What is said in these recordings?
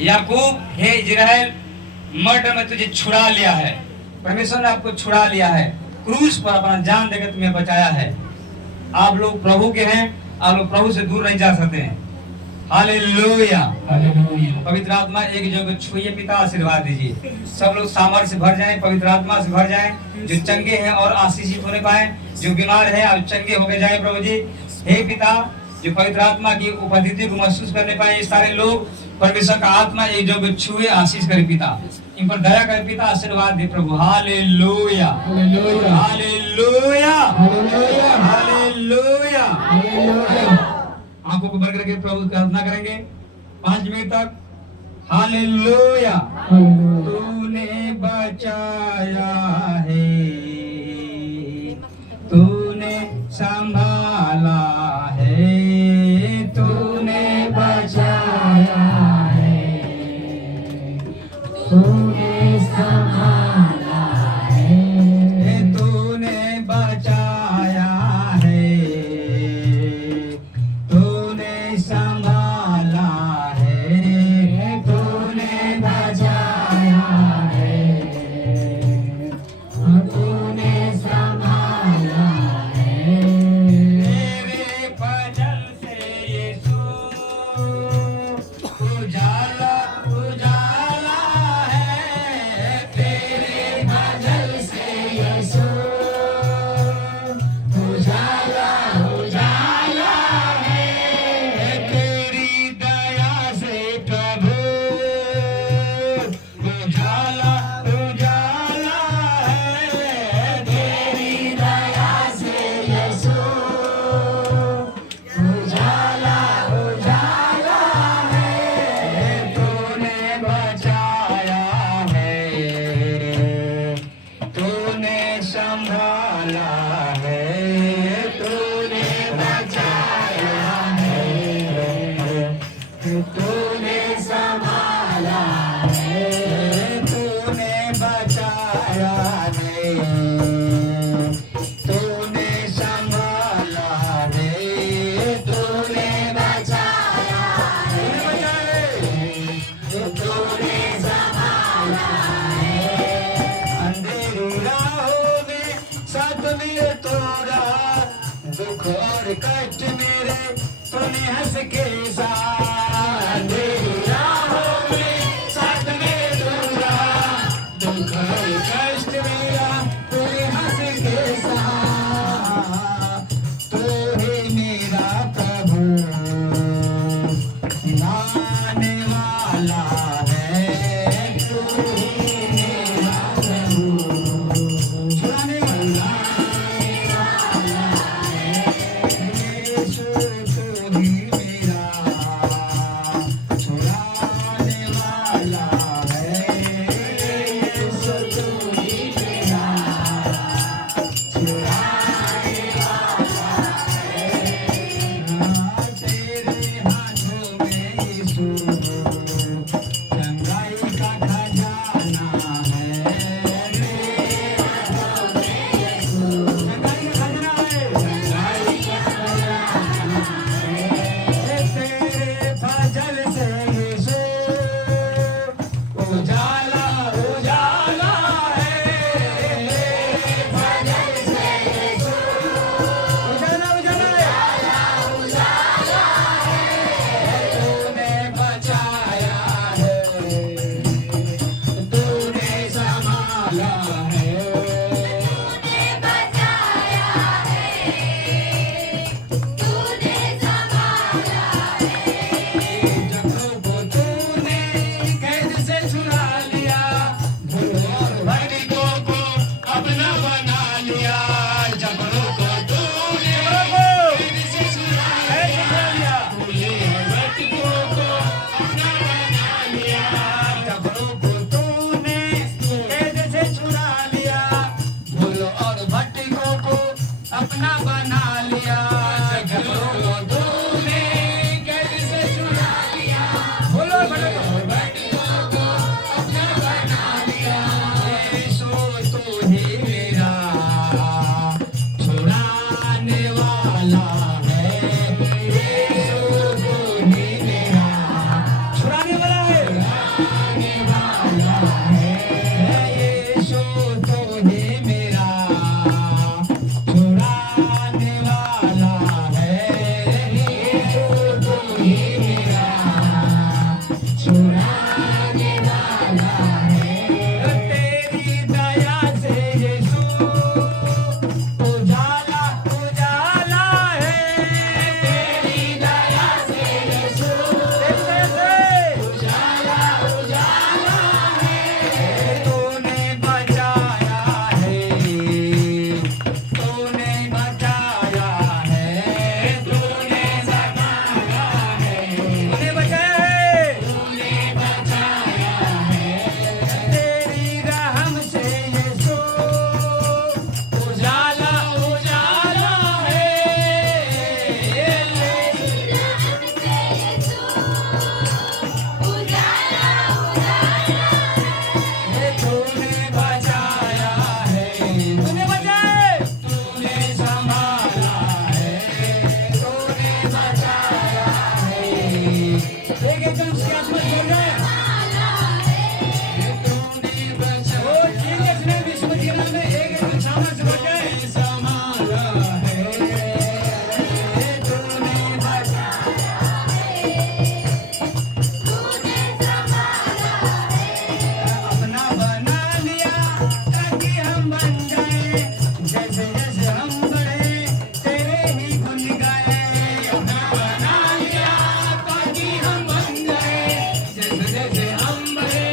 याकूब, हे Israel, murder में तुझे छुड़ा लिया है। परमेश्वर ने आपको छुड़ा लिया है, क्रूस पर अपना जान देकर तुम्हें बचाया है। आप लोग प्रभु के हैं, आप लोग प्रभु से दूर नहीं जा सकते हैं। Hallelujah, hallelujah. पवित्र आत्मा एक जो छुइए पिता, आशीर्वाद दीजिए। सब लोग सामर्थ्य से भर जाएं, पवित्र आत्मा से भर जाएं। जो चंगे हैं और आशीषित होने पाए, जो बीमार है अब चंगे होके जाए प्रभु जी। हे पिता, जो पवित्र आत्मा की उपस्थिति को महसूस करने पाए ये सारे लोग, परमेश्वर का आत्मा एक जो छुए आशीष करे पिता, इन पर दया करे पिता, आशीर्वाद दे प्रभु। Hallelujah, hallelujah, hallelujah, hallelujah, hallelujah. आंखों को बंद करके प्रभु की आराधना करेंगे 5 मिनट तक। हालेलुया, तूने बचाया है, तूने संभाला है, तूने बचाया है, तूने संभाला है, तूने बचाया है, तूने संभाला है, तूने बचाया है, तूने संभाला है। तेरे फजल से यीशु उजाला उजाला है, तेरे फजल से यीशु उजाला उजाला है, तेरी दया से प्रभु उजाला उजाला है, तेरी दया से यीशु उजाला उजाला है, तूने बचाया है, तूने संभाला है, तूने बचाया है, तूने संभाला है, तूने बचाया है, तूने संभाला है, तूने बचाया है, तूने संभाला है। अंधेरी राहों में साथ मेरे तोड़ा, दुख और कष्ट मेरे तूने हंस के साथ। अंधेरी राहों में साथ मेरे तोड़ा, दुख और कष्ट मेरा तूने हंस के साथ। तू ही मेरा प्रभु लाने वाला है, तू ही मेरा प्रभु छुड़ाने वाला है, यीशु तू ही मेरा आपकी आत्मा छोड़ जाए। ओ जीसस ने विश्व के नाम में एक सामर्थ से बढ़ जाए। अपना बना लिया ताकि हम बन जाए, जैसे जैसे हम बढ़े तेरे ही गुण गाए। अपना बना लिया ताकि हम बन जाए, जैसे जैसे हम बढ़े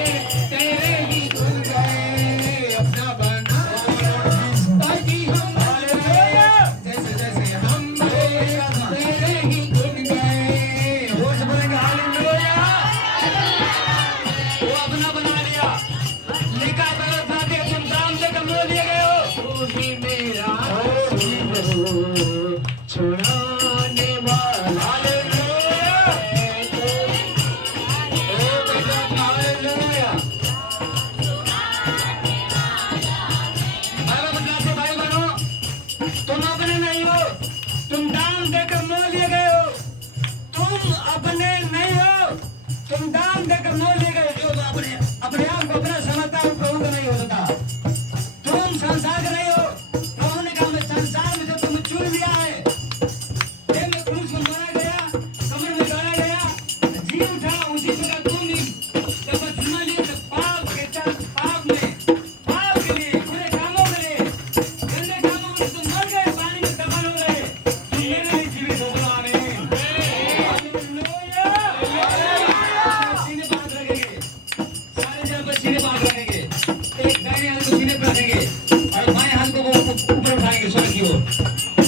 तेरे ही गुण गाए। अपना बना ताकि हम बन जाए, जैसे जैसे हम बढ़े तेरे ही गुण गाए। होश बोलेंगे हालेलुया। वो अपना बना लिया, लिखा है साथी, तुम दाम देकर मोल लिए गए हो। तू ही मेरा छुड़ाने वाला। हालेलुया। ओ बेटा हालेलुया। बाइबल बताते भाई बहनों, तुम अपने नहीं हो, तुम दाम देकर मोल लिए गए हो। तुम अपने नहीं हो, तुम दाम देकर मोल लिए गए। जो अपने अपने आप को अपना समझता है, प्रभु का नहीं होता। तुम संसार के नहीं हो। प्रभु ने कहा मैं संसार में जो तुम चुन लिया है, देह में क्रूस में मारा गया, कब्र में गाड़ा गया, जी उठा, उसी जगह तुम भी जब बपतिस्मा लिए तो पाप के लिए, बुरे कामों के लिए, गंदे कामों के लिए तुम मर गए, पानी में दफन हो गए। तुम मेरे लिए जीवित हो गए। आमीन। हालेलुया। सीने बांध रखेंगे, सारे जन पर सीने बांध रखेंगे। एक दाहिने हाथ को सीने पर रखेंगे और बाएं हाथ को वो ऊपर उठाएंगे स्वर्ग की ओर।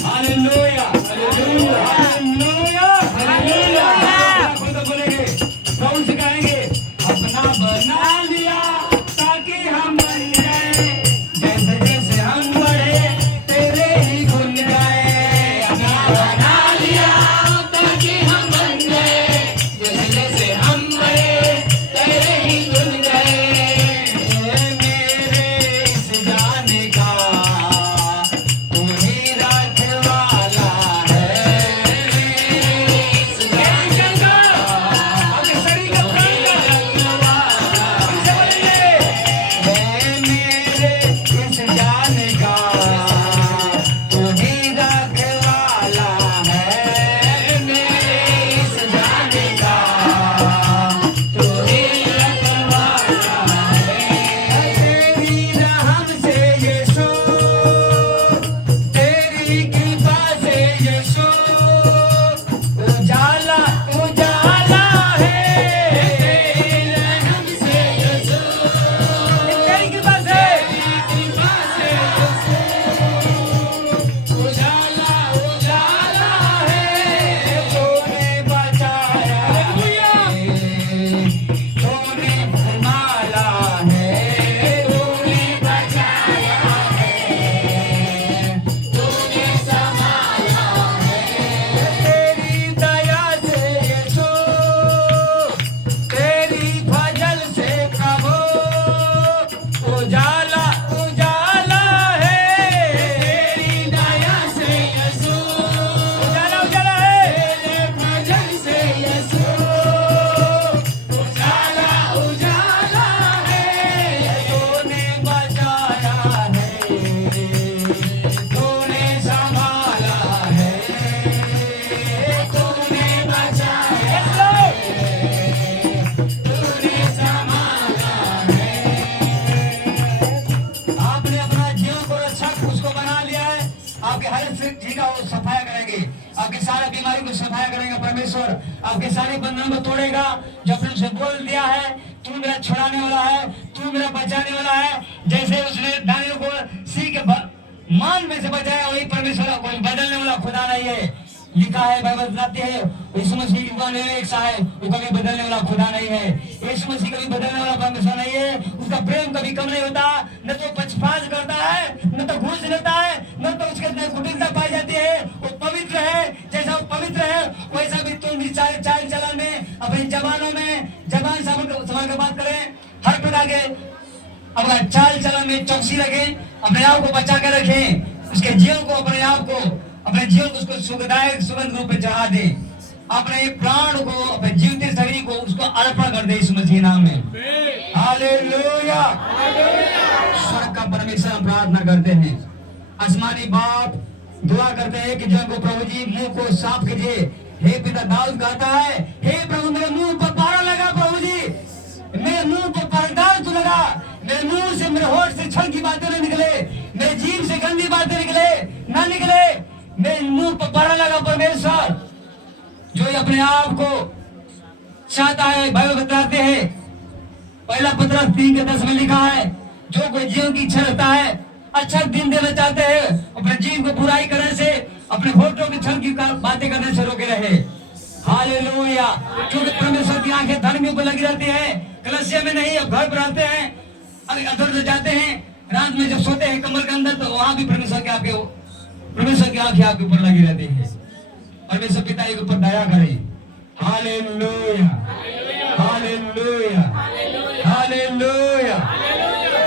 हालेलुया। हालेलुया। हालेलुया। खुद बोलेंगे, प्रभु से कहेंगे अपना बना लिया ताकि हम बन जाए, जैसे जैसे हम बढ़े तेरे ही गुण गाए। अपना बना लिया ताकि हम बन जाए, जैसे जैसे हम बढ़े तेरे ही गुण गाए। मेरे इस जाने का तू ही रखवाला है। इस जाने का अपने शरीर का प्राण का रखवाला। इसे बोलेंगे, मेरे इस जाने का तू ही रखवाला है। मेरे इस जाने का तू ही रखवाला है। तेरी रहम से यीशु, तेरी कृपा से यीशु, उजाला उजाला है। तेरी रहम से यीशु, तेरी कृपा से उजाला उजाला है। तूने बचाया है, तूने संभाला है। तूने बचाया है, तूने संभाला है। तेरी दया से यीशु, तेरी फजल से प्रभु, उजाला उजाला है। तेरी दया से यीशु, उजाला उजाला है। तेरे फजल से यीशु, उजाला उजाला है। तूने बचाया है, तूने संभाला है। तूने बचाया है, तूने संभाला है। आपने अपना जीवन को रक्षक उसको बना लिया है। आपके हर एक चीज का वो सफाया करेंगे, आपकी सारी बीमारी को सफाया करेंगे परमेश्वर। आपके सारे बंधनों को तोड़ेगा। जो आपने उसे बोल दिया है, तू मेरा छुड़ाने वाला है, तू मेरा बचाने वाला है। जैसे उसने दानियों को सी के मान में से बचाया, वही परमेश्वर कोई बदलने वाला खुदा नहीं है। लिखा है, बाइबल बताती है, यीशु मसीह की दुकान एक सा है, वो कभी बदलने वाला खुदा नहीं है। यीशु मसीह कभी बदलने वाला परमेश्वर नहीं है। उसका प्रेम कभी कम नहीं होता, न तो पक्षपात करता है, न तो घूस लेता है, न तो उसके अंदर कुटिलता पाई जाती है। वो पवित्र है, जैसा वो पवित्र है वैसा भी तुम भी चाल चलन में, अपनी जबानों में, जबान संभाल कर बात करें। हर प्रकार के अपना चाल चलन में चौकसी रखें, अपने आप को बचा कर रखें। उसके जीवन को, अपने आप को, अपने जीवन को उसको सुखदायक सुगंध रूप में चढ़ा दें। अपने प्राण को, अपने जीवित शरीर को उसको अर्पण कर दे इस मसीह नाम में। हालेलुया। स्वर्ग का परमेश्वर हम प्रार्थना करते हैं, आसमानी बाप दुआ करते हैं कि जन को प्रभु जी मुंह को साफ कीजिए। हे पिता, दाऊद कहता है, हे प्रभु मेरे मुंह पर पारा लगा, प्रभु जी मेरे मुंह पर परदार तू लगा, मेरे मुंह से, मेरे होठ से छल की बातें न निकले, मेरे जीभ से गंदी बातें ना निकले, मेरे मुंह पर पारा लगा परमेश्वर। जो अपने आप को चाहता है, बाइबल बताते हैं, पहला पत्रस 3:10 में लिखा है, जो कोई जीवन की इच्छा रखता है, अच्छा दिन देना चाहते हैं, अपने जीवन को बुराई करने से, अपने होठों की छल की बातें करने से रोके रहे। हालेलुया। क्योंकि परमेश्वर की आंखें धर्मियों पर लगी रहती है। कलसिया में नहीं, अब घर पर आते हैं, अधर से जाते हैं, रात में जब सोते हैं कमर के अंदर, तो वहां भी परमेश्वर की आंखें आपके ऊपर लगी रहती है। परमेश्वर पिता के ऊपर दया करे। Hallelujah, hallelujah, hallelujah.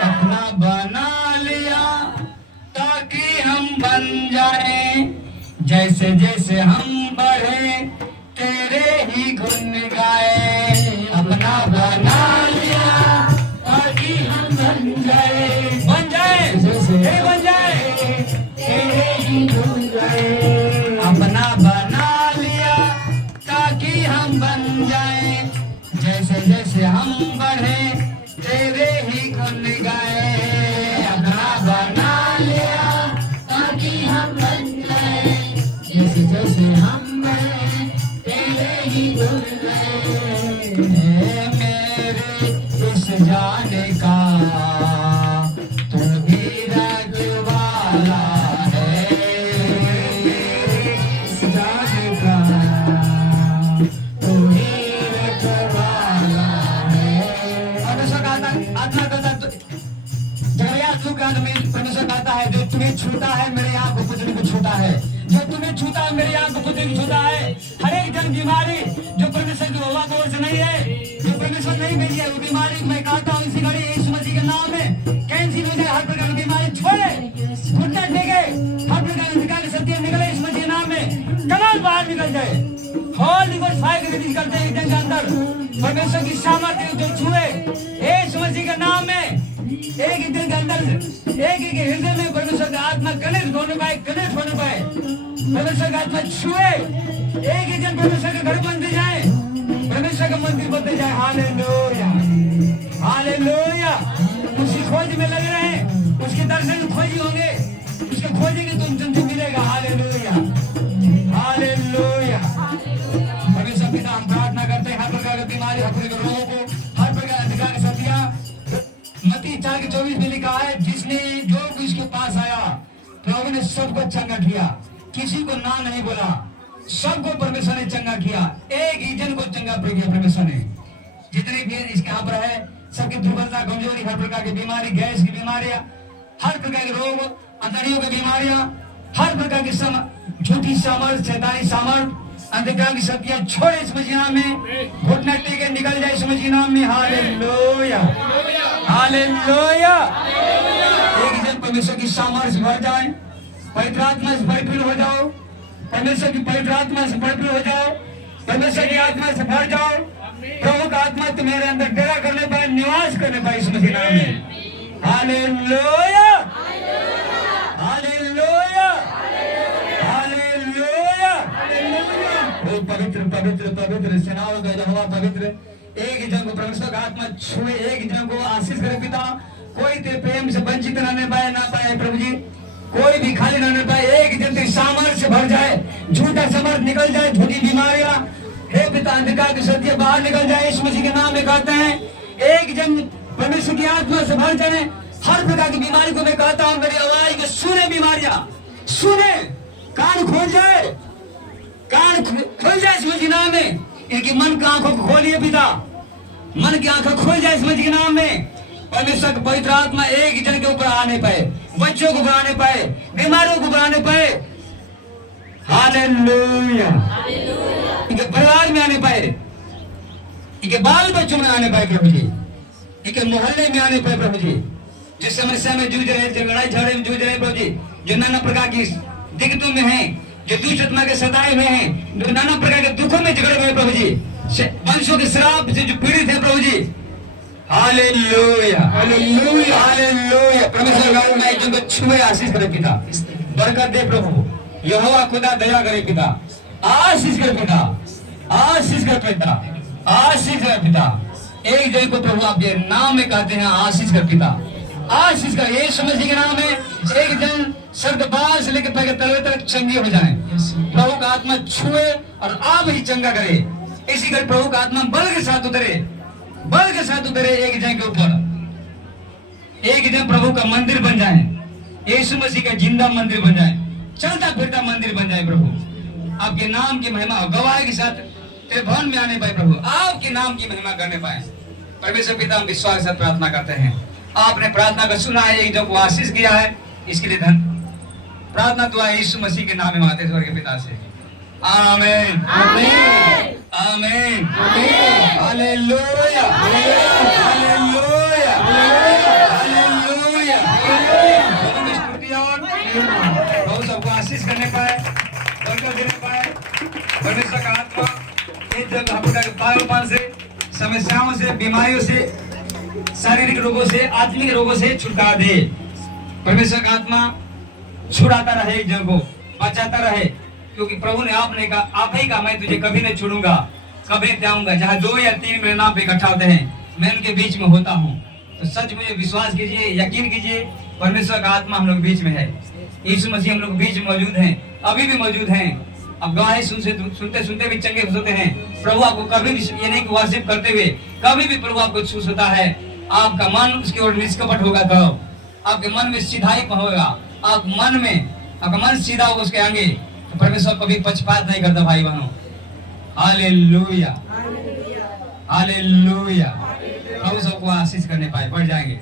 अपना बना लिया ताकि हम बन जाएं, जैसे जैसे हम बढ़े तेरे ही गुण गाए। अपना बना लिया ताकि हम बन जाए तेरे ही गुण गाए। अपना बना लिया ताकि हम बन जाए, जैसे जैसे हम बढ़े तेरे ही गुण गाए। अपना बना लिया ताकि हम बन जाए, जैसे जैसे हम बढ़े तेरे ही गुण गाए। मेरे इस जाने का तू ही रखवाला है, इस जाने का तू ही रखवाला है। आत्मा कहता परमेश्वर कहता है, जो तुम्हें छूता है मेरे आंख को पुतली को छूता है, जो तुम्हें छूता है मेरे आंख को पुतली को छूता है। हर एक जन बीमारी जो परमेश्वर की हवा की ओर से नहीं है, जो परमेश्वर नहीं भेजी है, वो बीमारी मैं कहता हूँ इसी घड़ी यीशु मसीह के नाम में कैंसर हो जाए, हर प्रकार की बीमारी छोड़े, घुटने टेके, हर प्रकार की अधिकार सत्य निकले इस मसीह के नाम में, कमाल बाहर निकल जाए। होली गोस्ट फायर रिलीज करते हैं जन के अंदर परमेश्वर की सामर्थ्य जो छुए यीशु मसीह के नाम में। एक ही दिन के अंदर एक ही हृदय में परमेश्वर का आत्मा कनेक्ट होने पाए, परमेश्वर का आत्मा छुए, एक ही दिन परमेश्वर का घर बनते जाए, परमेश्वर का मंदिर बनते जाए। Hallelujah, hallelujah. उसी खोज में लगे रहे, उसके दर्शन खोजी होंगे, उसके खोजेंगे तो तुमसे मिलेगा। Hallelujah, hallelujah. परमेश्वर पिता हम प्रार्थना करते हैं, हर प्रकार की बीमारी, हर प्रकार के रोगों को, हर प्रकार के अधिकार सत्या मत्ती 4:24 में लिखा है, जिसने जो भी इसके पास आया प्रभु ने सबको चंगा किया, किसी को ना नहीं बोला, सबको परमेश्वर ने चंगा किया, एक ही जन को चंगा किया परमेश्वर ने। जितने भी इसके यहाँ पर है, सबकी दुर्बलता, कमजोरी, हर प्रकार की बीमारी, गैस की बीमारियां, हर प्रकार के रोग, अंतड़ियों की बीमारियां, हर प्रकार की झूठी सामर्थ, शैतानी सामर्थ, अंधकार की शक्तियां छोड़े इस मसीह नाम में, घुटने टेके निकल जाए इस मसीह नाम में। Hallelujah, hallelujah. एक जन परमेश्वर की सामर्थ्य भर जाए, पवित्र आत्मा से भरपूर हो जाओ, परमेश्वर की पवित्र आत्मा से भरपूर हो जाओ, परमेश्वर की आत्मा से भर जाओ, प्रभु का आत्मा तुम्हारे अंदर डेरा करने पाए, निवास करने पाए इस मसीह नाम में। Hallelujah, hallelujah, hallelujah. ओ पवित्र पवित्र पवित्र सेनाओं का यहोवा पवित्र, एक ही जन को परमेश्वर का आत्मा छुए, एक ही जन को आशीष करे पिता, कोई तेरे प्रेम से वंचित रहने पाए ना पाए प्रभु जी, कोई भी खाली रहने पाए, एक जन तेरी सामर्थ्य से भर जाए, झूठा समर्थ निकल जाए, झूठी बीमारियां, हे पिता अंधकार की सत्य बाहर निकल जाए इस मसीह के नाम में कहते हैं। एक जन परमेश्वर की आत्मा से भर जाए, हर प्रकार की बीमारी को मैं कहता हूँ मेरी आवाज को सुने, बीमारियां सुने, कान खोल जाए, कान खोल जाए इस मसीह के नाम में। इनकी मन की आंखों को खोलिए पिता, मन की आंखें खोल जाए इस मसीह के नाम में। परमेश्वर का पवित्र आत्मा एक ही जन के ऊपर आने पाए, बच्चों को बनाने पाए, बीमारों को बनाने पाए। हालेलुया, इनके परिवार में आने पाए, इनके बाल बच्चों में आने पाए प्रभु जी, इनके मोहल्ले में आने पाए प्रभु जी, जिस समस्या में जूझ रहे थे, लड़ाई झगड़े में जूझ रहे प्रभु जी, जो नाना प्रकार की दिक्कतों में है, जो दुष्ट आत्मा के सताए हुए हैं, जो नाना प्रकार के दुखों में जकड़े हुए प्रभु जी, वंशों के श्राप से जो पीड़ित है प्रभु जी, हालेलुया हालेलुया हालेलुया। परमेश्वर गाँव में जिनको छुए आशीष करे पिता, बरकत दे प्रभु, यहोवा खुदा दया करे पिता, आशीष कर पिता, आशीष कर पिता, आशीष कर पिता। एक जन को प्रभु आपके नाम में कहते हैं आशीष कर पिता, आशीष कर। यीशु मसीह के नाम में एक जन स्वर्गवास से लेकर पैर के तलवे तक चंगे हो जाएं, प्रभु का आत्मा छुए और आप ही चंगा करे। इसी कर प्रभु का आत्मा बल के साथ उतरे, बल के साथ उतरे एक जन के ऊपर, एक जन प्रभु का मंदिर बन जाए, यीशु मसीह का जिंदा मंदिर बन जाए, चलता फिरता मंदिर बन जाए प्रभु। आपके नाम की महिमा गवाही के साथ तेरे भवन में आने पाए प्रभु, आपके नाम की महिमा करने पाए। परमेश्वर पिता हम विश्वास के साथ प्रार्थना करते हैं, आपने प्रार्थना को सुना है, एक जो को आशीष किया है, इसके लिए धन। प्रार्थना दुआ यीशु मसीह के नाम में मांगते स्वर्ग के पिता से, आमीन आमीन आमीन हालेलुया हालेलुया हालेलुया। प्रभु की स्तुति और प्रभु सबको आशीष करने पाए, बरकत देने पाए। परमेश्वर का आत्मा इस जगह के पागलपन से, समस्याओं से, बीमारियों से, शारीरिक रोगों से, आत्मिक रोगों से छुटकारा दे। परमेश्वर का आत्मा छुड़ाता रहे, एक जन को बचाता रहे, क्योंकि प्रभु ने आपने कहा, आप ही कहा मैं तुझे कभी नहीं छोड़ूंगा, कभी नहीं त्यागूंगा। जहाँ 2 या 3 मेरे नाम पे इकट्ठा होते हैं, मैं उनके बीच में होता हूँ। तो सच मुझे विश्वास कीजिए, यकीन कीजिए, परमेश्वर का आत्मा हम लोग बीच में है। यीशु मसीह हम लोग बीच में मौजूद हैं, अभी भी मौजूद हैं। अब गवाही सुनते सुनते भी चंगे होते हैं। प्रभु आपको कभी भी ये नहीं वर्शिप करते हुए कभी भी प्रभु आपको छू होता है, आपका मन उसकी ओर निष्कपट होगा, तो आपके मन में सीधाई होगा, आप मन में आपका मन सीधा होगा उसके आगे, तो परमेश्वर कभी पक्षपात नहीं करता भाई बहनों। Hallelujah hallelujah. प्रभु सबको आशीष करने पाए, बढ़ जाएंगे।